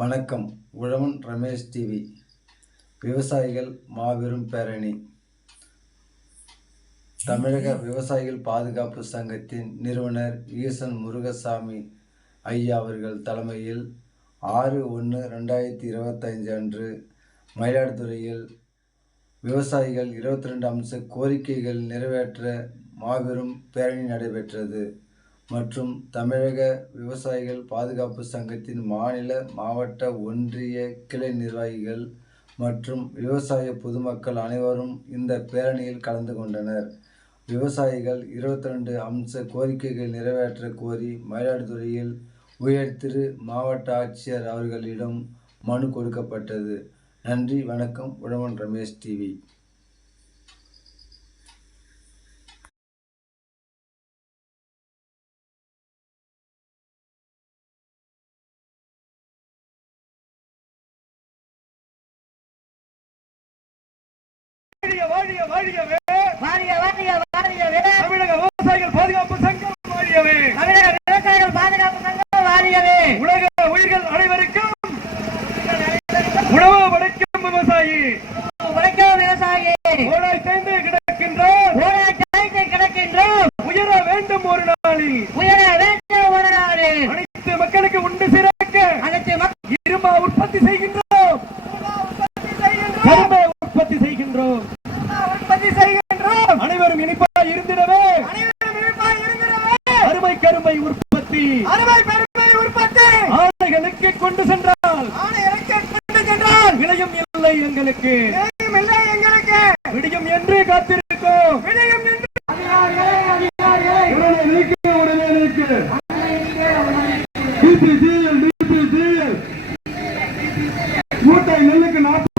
வணக்கம். உழவன் ரமேஷ் டிவி. விவசாயிகள் மாபெரும் பேரணி. தமிழக விவசாயிகள் பாதுகாப்பு சங்கத்தின் நிறுவனர் ஈசன் முருகசாமி ஐயா அவர்கள் தலைமையில் ஆறு ஒன்று ரெண்டாயிரத்தி இருபத்தைந்து அன்று மயிலாடுதுறையில் விவசாயிகள் இருபத்தி ரெண்டு அம்ச கோரிக்கைகள் நிறைவேற்ற மாபெரும் பேரணி நடைபெற்றது. மற்றும் தமிழக விவசாயிகள் பாதுகாப்பு சங்கத்தின் மாநில மாவட்ட ஒன்றிய கிளை நிர்வாகிகள் மற்றும் விவசாய பொதுமக்கள் அனைவரும் இந்த பேரணியில் கலந்து கொண்டனர். விவசாயிகள் இருபத்தி ரெண்டு அம்ச கோரிக்கைகள் நிறைவேற்ற கோரி மயிலாடுதுறையில் உயர் திரு மாவட்ட ஆட்சியர் அவர்களிடம் மனு கொடுக்கப்பட்டது. நன்றி வணக்கம். உழவன் ரமேஷ் டிவி. வாழிய வாழிய வாழியவே. தமிழக விவசாயிகள் பாதுகாப்பு சங்கம் வாழியவே. தமிழக விவசாயிகள் பாதுகாப்பு சங்கம் வாரியவே உலக உயிர்கள் அனைவருக்கும் உணவு படைக்கும் விவசாயி. உழைக்கும் விவசாயி. ஓடாய் சேர்ந்து கிடக்கின்றோம் ஊழலை கலைத்து கிடக்கின்றோம். உயர வேண்டும் ஒரு நாளில். உயர அருமை கரும்பை உற்பத்தி. அறுவை பெருமை உற்பத்தி. ஆலைகளுக்கு கொண்டு சென்றால். ஆணையருக்கு கொண்டு சென்றால். விளையும் இல்லை எங்களுக்கு. விளையும் இல்லை எங்களுக்கு. விடியும் என்று காத்திருக்கோம். விளையும் என்று. மூட்டை நெல்லுக்கு நாற்பது